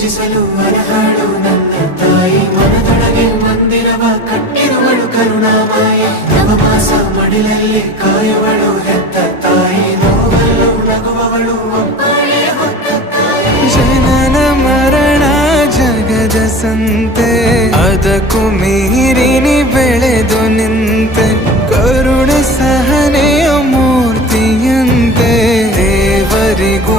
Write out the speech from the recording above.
ಪೂಜಿಸಲು ಅರ್ಹಳು ನನ್ನ ತಾಯಿ ಮನದೊಳಗೆ ಮಂದಿರವ ಕಟ್ಟಿರುವಳು ಕರುಣಾಮಾಯಿ ನವಮಾಸ ಮಡಿಲಲ್ಲಿ ಕಾಯುವಳು ಹೆತ್ತ ತಾಯಿ ನೋವಲ್ಲೂ ನಗುವವಳು ಒಬ್ಬಳೇ ಹೊತ್ತ ತಾಯಿ ಜನನ ಮರಣ ಜಗದ ಸಂತೆ ಅದಕ್ಕೂ ಮೀರಿನಿ ಬೆಳೆದು ನಿಂತೆ ಕರುಣೆ ಸಹನೆಯ ಮೂರ್ತಿಯಂತೆ ದೇವರಿಗೂ